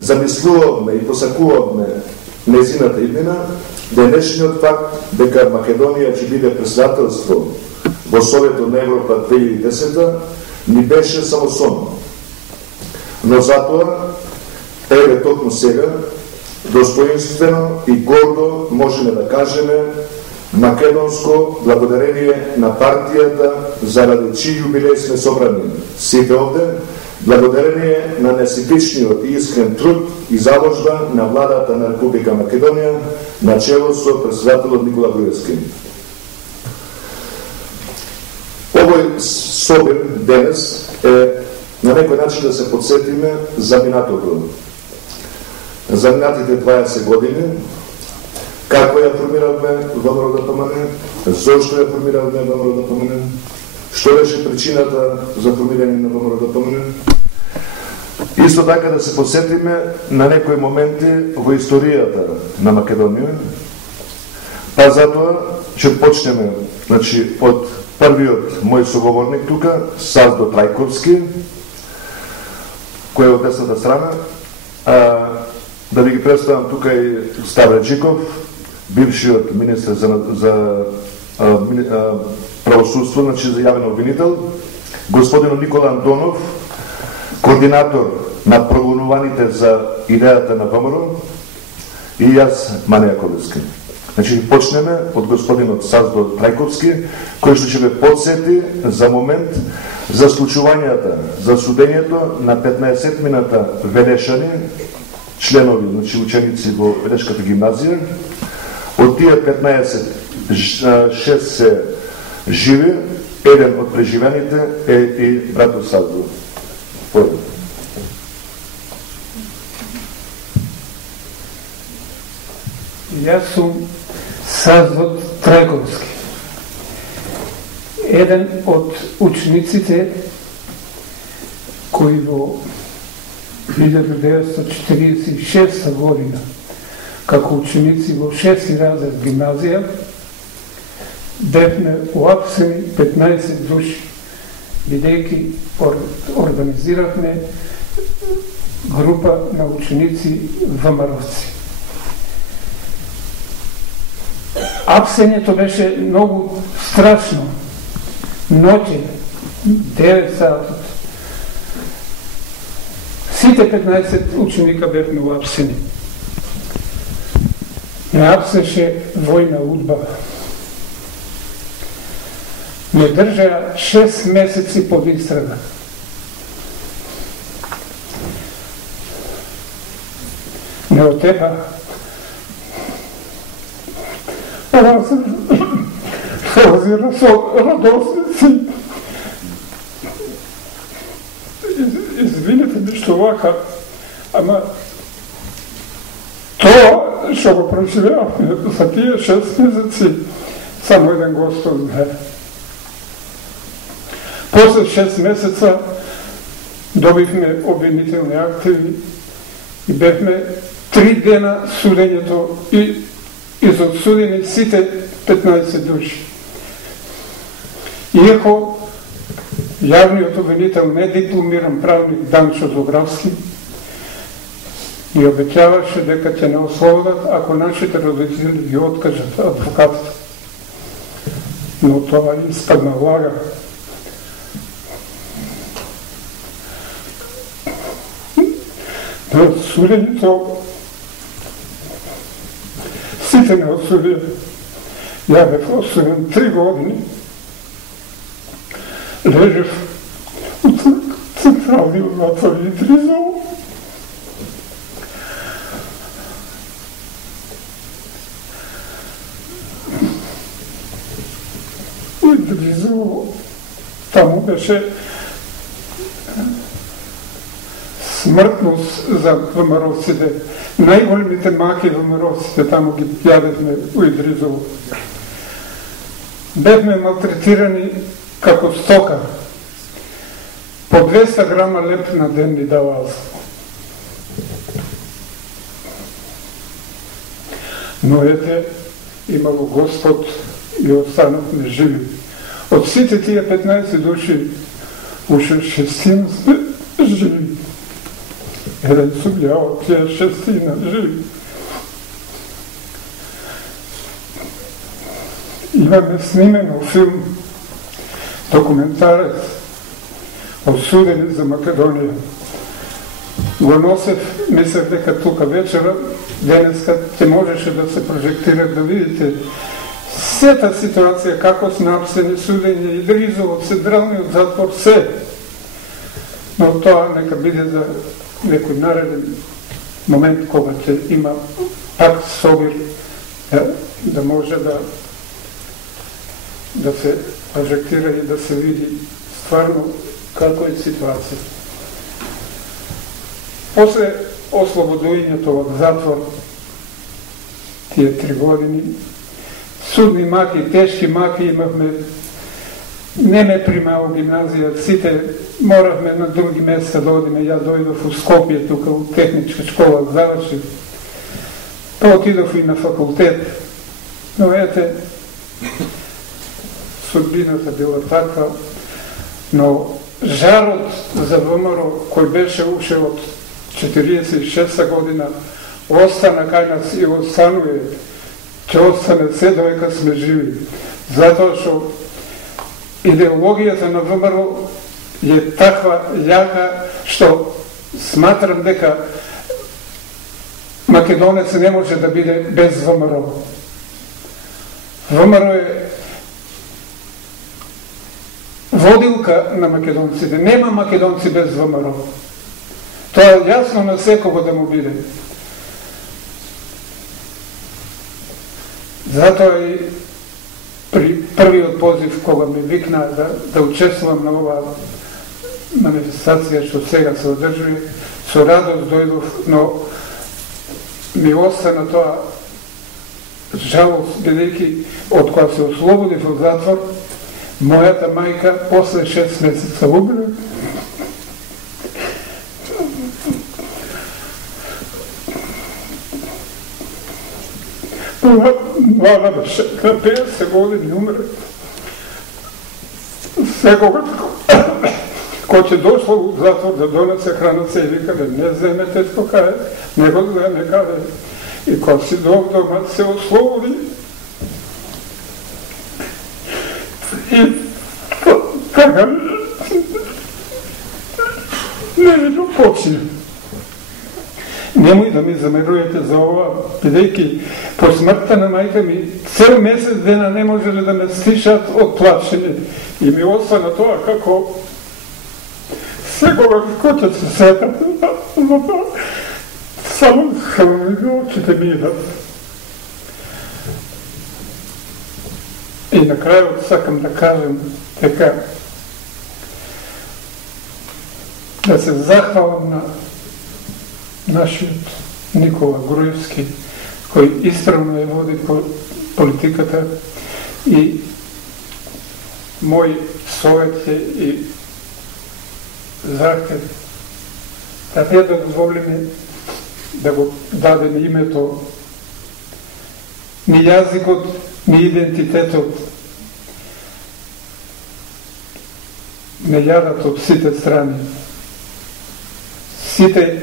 Замислувавме и посакувавме незината имена, денешниот факт дека Македонија ќе биде председателство во Советот на Европа 2010 ни беше само сон. Но затоа, еве токму сега, достоинствено и гордо можеме да кажеме македонско благодарение на партијата заради чиј јубилеј сме собрани сите овде, благодарение на несипичниот и искрен труд и заложба на владата на Република Македонија на чело со председателот Никола Груевски. Овој собир денес е на некој начин да се подсетиме за минатото. За минатите 20 години, како ја формиравме ВМРО ДПМН, зошто ја формиравме ВМРО ДПМН, што беше причината за формирање на ВМРО ДПМН. Исто така да се подсетиме на некои моменти во историјата на Македонија. Па затоа ќе почнеме, значи, од првиот мој соговорник тука, Саздо Трајковски, кој е од десната страна. Да ви ги представам тука и Ставре Джиков, бившиот министр за правосудство, значи за јавен обвинител, господин Никола Антонов, координатор на прогонуваните за идејата на ВМРО, и јас, Мане Јаковлевски. Значи, почнеме од господинот Саздо Трајковски, кој што ќе ме подсети за момент за случувањата, за судењето на 15-мината велешани, членови, значи ученици во Велешката гимназија. Од тие 15, 6 се живи, еден од преживените е и братот Саздо. Јас сум Саздо Трајковски, еден од учениците кои во 1946 година, како ученици во 6 разред гимназија, бевме уапсени 15 души, бидејќи организиравме група на ученици ВМРО-ци. Апсењето беше многу страшно. Ноќе, 9 сатот. Сите 15 ученика бевме уапсени. Не апсеше војна удба. Ме држаа 6 месеци под истрага. Не отеба. Разира со радосници. Извинете ми што вака, ама тоа што го преживеавме за тие 6 месеци, само еден Господ знае. После 6 месеца добивме обвинителни активи и бевме 3 дена судењето и изодсудени сите 15 души. Иако јавниот обвинител, не дипломиран правник Данчо Зографски, ни обеќаваше дека ќе не ослободат ако нашите родители ги откажат адвокатите. Но тоа испадна лага. На судењето сите не осудија. Ја бев осуден 3 години. Лежев у централниот затвор Идризово. У Идризово таму беше смртност за ВМРО-ците. Најголемите маки ВМРО-ците таму ги јадевме у Идризово. Бевме малтретирани како стока. По 200 грама леп на ден ни даваа. Но ете, имало Господ и останавме живи. Од сите тие 15 души, уште 6 сме живи. еден судија од тие 6 живи. Имаме снимено филм, документарец, осудени за Македонија. Го носев, мислев дека тука вечера, денеска ќе можеше да се прожектира, да видите сета ситуација, како сме апсени, судени, и Дризово, Централниот затвор, се. Но тоа нека биде за некој нареден момент кога ќе има пак собир, да може да се прожектира и да се види стварно како е ситуација. После ослободувањето од затвор, тие 3 години, судни маки, тешки маки имавме, не ме примаа у гимназија, сите моравме на други места да одиме, ја дојдов у Скопје, тука у техничка школа, завршив, па отидов и на факултет, но ете, судбината била таква, но жарот за ВМРО, кој беше уште од 46 година, остана кај нас и останува, ќе остане се додека сме живи. Затоа што идеологијата на ВМРО е таква јака што сматрам дека македонец не може да биде без ВМРО. ВМРО е водилка на македонците. Нема македонци без ВМРО. Тоа е јасно на секого да му биде. Затоа и при првиот позив кога ме викна да учествувам на оваа манифестација што сега се одржува, со радост дојдов, но ми остана тоа жалост, бидејќи од кога се ослободив од затвор, мојата мајка после 6 месеца умре. Млада беше, на 50 години умре. Секогаш кој ќе дошло у затвор да донесе хранаца и викале, не земете кај, не го земе каде. И кога си дома се ослободи, и така невидно почина. Немој да ми замерувате за ова, бидејќи по смртта на мајка ми цел месец дена не можеле да ме стишат од плачење. И ми остана тоа како секогаш кој ќе се сетат за тоа. Само очите ми идат. И на крајот сакам да кажем дека да се захвалам на нашиот Никола Груевски, кој исправно ја води политиката, и мој совет и захтев да не да дозволиме да го дадеме името, ни јазикот, ни идентитетот, не јадат од сите страни. Сите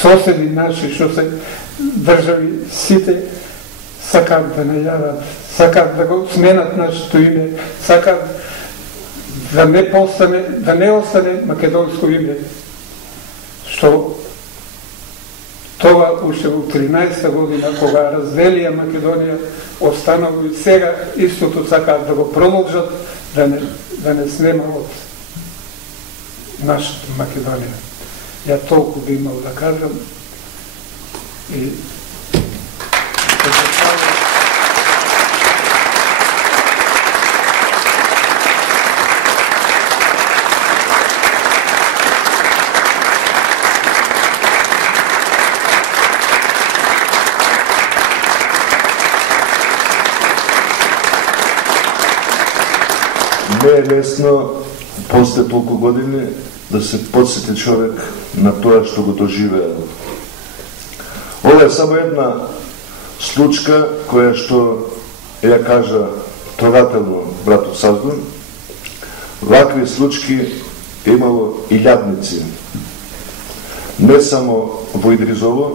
соседи наши што се држави, сите сакат да не јадат, сакат да го сменат нашето име, сакат да не остане македонско име. Што тоа уште во 13 година, кога разделија Македонија, останало и сега истото сакаат да го продолжат, да не снема од нашата Македонија. Ја толку би имал да кажам и не е лесно после толку години да се подсети човек на тоа што го доживеал. Ова е само една случка која што ја кажа трогателно братот Саздун. Вакви случки имало илјадници. не само во Идризово,